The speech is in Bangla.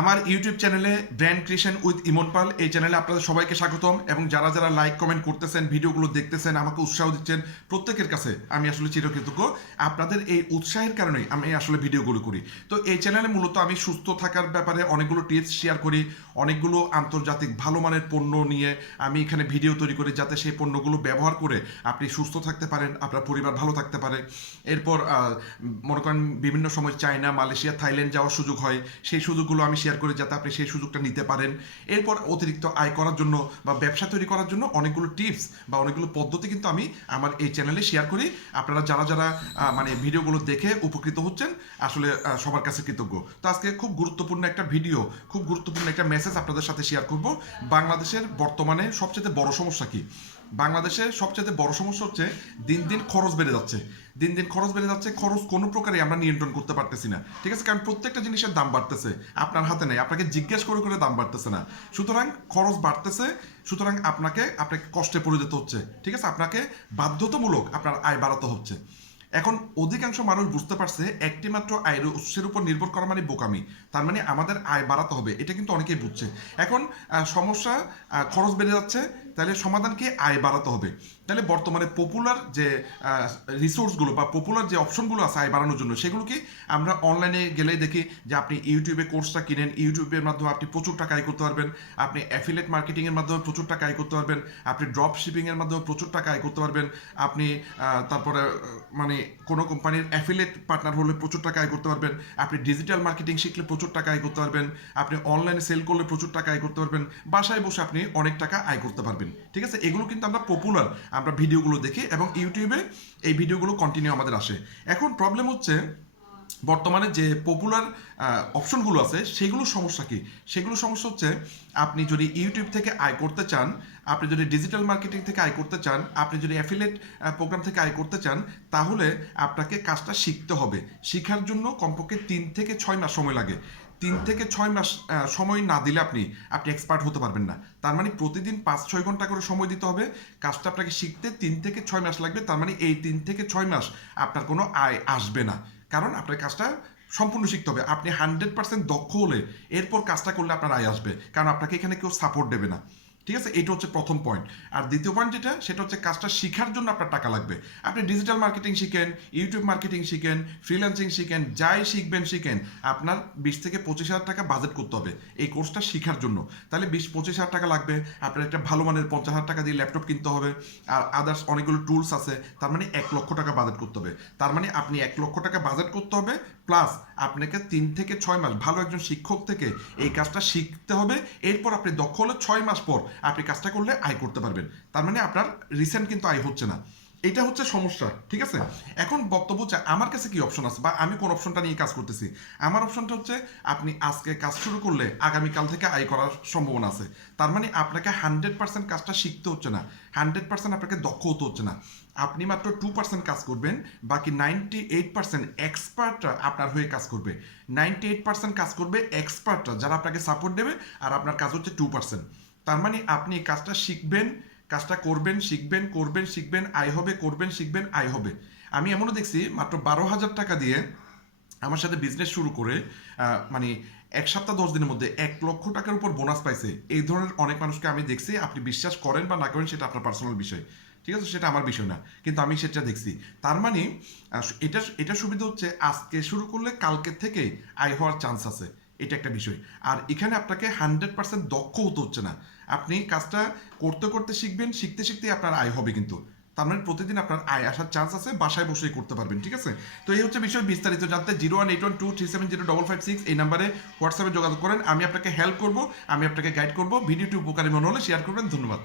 আমার ইউটিউব চ্যানেলে brand creation with Emon Pal, এই চ্যানেলে আপনাদের সবাইকে স্বাগতম এবং যারা যারা লাইক, কমেন্ট করতেছেন, ভিডিওগুলো দেখতেছেন, আমাকে উৎসাহ দিচ্ছেন, প্রত্যেকের কাছে আমি আসলে চিরকৃতজ্ঞ। আপনাদের এই উৎসাহের কারণেই আমি আসলে ভিডিওগুলো করি। তো এই চ্যানেলে মূলত আমি সুস্থ থাকার ব্যাপারে অনেকগুলো টিপস শেয়ার করি, অনেকগুলো আন্তর্জাতিক ভালো মানের পণ্য নিয়ে আমি এখানে ভিডিও তৈরি করি যাতে সেই পণ্যগুলো ব্যবহার করে আপনি সুস্থ থাকতে পারেন, আপনার পরিবার ভালো থাকতে পারে। এরপর মনে করেন বিভিন্ন সময় চায়না, মালয়েশিয়া, থাইল্যান্ড যাওয়ার সুযোগ হয়। সেই সুযোগগুলো আমি শেয়ার করি যাতে আপনি সেই সুযোগটা নিতে পারেন। এরপর অতিরিক্ত আয় করার জন্য বা ব্যবসা তৈরি করার জন্য অনেকগুলো টিপস বা অনেকগুলো পদ্ধতি কিন্তু আমি আমার এই চ্যানেলে শেয়ার করি। আপনারা যারা যারা মানে ভিডিওগুলো দেখে উপকৃত হচ্ছেন, আসলে সবার কাছে কৃতজ্ঞ। তো আজকে খুব গুরুত্বপূর্ণ একটা ভিডিও খুব গুরুত্বপূর্ণ একটা মেসেজ আপনাদের সাথে শেয়ার করব। বাংলাদেশের বর্তমানে সবচেয়ে বড় সমস্যা কি? বাংলাদেশের সবচেয়ে বড় সমস্যা হচ্ছে দিন দিন খরচ বেড়ে যাচ্ছে। দিন দিন খরচ বেড়ে যাচ্ছে, খরচ কোনো প্রকারে আমরা নিয়ন্ত্রণ করতে পারতেছি না। ঠিক আছে, কারণ প্রত্যেকটা জিনিসের দাম বাড়তেছে, আপনার হাতে নেই, আপনাকে জিজ্ঞেস করে করে দাম বাড়তেছে না। সুতরাং খরচ বাড়তেছে, সুতরাং আপনাকে আপনাকে কষ্টে পড়ে যেতে হচ্ছে। ঠিক আছে, আপনাকে বাধ্যতামূলক আপনার আয় বাড়াতে হচ্ছে। এখন অধিকাংশ মানুষ বুঝতে পারছে একটি মাত্র আয়ের উৎসের উপর নির্ভর করা মানে বোকামি। তার মানে আমাদের আয় বাড়াতে হবে, এটা কিন্তু অনেকেই বুঝছে। এখন সমস্যা খরচ বেড়ে যাচ্ছে তাহলে সমাধানকে আয় বাড়াতে হবে। তাহলে বর্তমানে পপুলার যে রিসোর্সগুলো বা পপুলার যে অপশনগুলো আছে আয় বাড়ানোর জন্য, সেগুলোকে আমরা অনলাইনে গেলেই দেখি যে আপনি ইউটিউবে কোর্সটা কিনেন ইউটিউবের মাধ্যমে আপনি প্রচুর টাকা আয় করতে পারবেন, আপনি অ্যাফিলেট মার্কেটিংয়ের মাধ্যমে প্রচুর টাকা আয় করতে পারবেন, আপনি ড্রপ শিপিংয়ের মাধ্যমে প্রচুর টাকা আয় করতে পারবেন, আপনি তারপরে মানে কোনো কোম্পানির অ্যাফিলেট পার্টনার হলে প্রচুর টাকা আয় করতে পারবেন, আপনি ডিজিটাল মার্কেটিং শিখলে প্রচুর টাকা আয় করতে পারবেন, আপনি অনলাইনে সেল করলে প্রচুর টাকা আয় করতে পারবেন, বাসায় বসে আপনি অনেক টাকা আয় করতে পারবেন। ঠিক আছে? এগুলো কিন্তু আমরা পপুলার আমরা ভিডিওগুলো দেখি এবং ইউটিউবে এই ভিডিওগুলো কন্টিনিউ আমাদের আসে। এখন প্রবলেম হচ্ছে, বর্তমানে যে পপুলার অপশনগুলো আছে সেগুলো সমস্যা কি? সেগুলো সমস্যা হচ্ছে, আপনি যদি ইউটিউব থেকে আয় করতে চান, আপনি যদি ডিজিটাল মার্কেটিং থেকে আয় করতে চান, আপনি যদি অ্যাফিলেট প্রোগ্রাম থেকে আয় করতে চান, তাহলে আপনাকে কাজটা শিখতে হবে। শিখার জন্য কমপক্ষে তিন থেকে ছয় মাস সময় লাগে। তিন থেকে ছয় মাস সময় না দিলে আপনি আপনি এক্সপার্ট হতে পারবেন না। তার মানে প্রতিদিন পাঁচ, ছয় ঘণ্টা করে সময় দিতে হবে। কাজটা আপনাকে শিখতে তিন থেকে ছয় মাস লাগবে। তার মানে এই তিন থেকে ছয় মাস আপনার কোনো আয় আসবে না। কারণ আপনার কাজটা সম্পূর্ণ শিখতে হবে। আপনি হান্ড্রেড পার্সেন্ট দক্ষ হলে এরপর কাজটা করলে আপনার আয় আসবে। কারণ আপনাকে এখানে কেউ সাপোর্ট দেবে না। ঠিক আছে? এটা হচ্ছে প্রথম পয়েন্ট আর দ্বিতীয় পয়েন্ট যেটা, সেটা হচ্ছে কাজটা শেখার জন্য আপনার টাকা লাগবে। আপনি ডিজিটাল মার্কেটিং শিখেন ইউটিউব মার্কেটিং শিখেন ফ্রিল্যান্সিং শিখেন, যাই শিখবেন শিখেন, আপনার বিশ থেকে পঁচিশ হাজার টাকা বাজেট করতে হবে এই কোর্সটা শেখার জন্য। তাহলে বিশ পঁচিশ হাজার টাকা লাগবে, আপনার একটা ভালো মানের পঞ্চাশ হাজার টাকা দিয়ে ল্যাপটপ কিনতে হবে, আর আদার্স অনেকগুলো টুলস আছে, তার মানে এক লক্ষ টাকা বাজেট করতে হবে। তার মানে আপনি এক লক্ষ টাকা বাজেট করতে হবে প্লাস আপনাকে তিন থেকে ছয় মাস, ভালো একজন শিক্ষক থেকে এই কাজটা শিখতে হবে, এরপর আপনি দক্ষ হলে ছয় মাস পর আপনি কাজটা করলে আয় করতে পারবেন। তার মানে আপনার রিসেন্ট কিন্তু আয় হচ্ছে না। এটা হচ্ছে সমস্যা, ঠিক আছে? এখন বক্তব্য হচ্ছে, আমার কাছে কি অপশন আছে? বা আমি কোন অপশনটা নিয়ে কাজ করতেছি? আমার অপশনটা হচ্ছে, আপনি আজকে কাজ শুরু করলে আগামীকাল থেকে আয় করার সম্ভাবনা আছে। তার মানে আপনাকে হান্ড্রেড পার্সেন্ট কাজটা শিখতে হচ্ছে না। হান্ড্রেড পার্সেন্ট আপনাকে দক্ষ হতে হচ্ছে না। আপনি মাত্র টু পার্সেন্ট কাজ করবেন, বাকি নাইনটি এইট পার্সেন্ট এক্সপার্টরা আপনার হয়ে কাজ করবে। নাইনটি এইট পার্সেন্ট কাজ করবে এক্সপার্টরা যারা আপনাকে সাপোর্ট দেবে, আর আপনার কাজ হচ্ছে টু পার্সেন্ট তার মানে আপনি কাজটা শিখবেন, কাজটা করবেন, শিখবেন করবেন, শিখবেন, আয় হবে, করবেন, শিখবেন, আয় হবে। আমি এমনও দেখছি মাত্র বারো হাজার টাকা দিয়ে আমার সাথে বিজনেস শুরু করে মানে এক সপ্তাহ দশ দিনের মধ্যে এক লক্ষ টাকার উপর বোনাস পাইছে। এই ধরনের অনেক মানুষকে আমি দেখছি, আপনি বিশ্বাস করেন বা না করেন সেটা আপনার পার্সোনাল বিষয়। ঠিক আছে? সেটা আমার বিষয় না। কিন্তু আমি সেটা দেখছি। তার মানে এটা এটা সুবিধা হচ্ছে আজকে শুরু করলে কালকে থেকে আয় হওয়ার চান্স আছে। এটা একটা বিষয়। আর এখানে আপনাকে হান্ড্রেড পার্সেন্ট দক্ষ হতে হচ্ছে না। আপনি কাজটা করতে করতে শিখবেন, শিখতে শিখতে আপনার আয় হবে কিন্তু। তার মানে প্রতিদিন আপনার আয় আসার চান্স আছে, বাসায় বসেই করতে পারবেন, ঠিক আছে? তো এই হচ্ছে বিষয় বিস্তারিত জানতে। Zero one eight one two three seven zero double five six এই নাম্বারে হোয়াটসঅ্যাপে যোগাযোগ করেন। আমি আপনাকে হেল্প করব, আমি আপনাকে গাইড করব। ভিডিওটি উপকারী মনে হলে শেয়ার করবেন। ধন্যবাদ।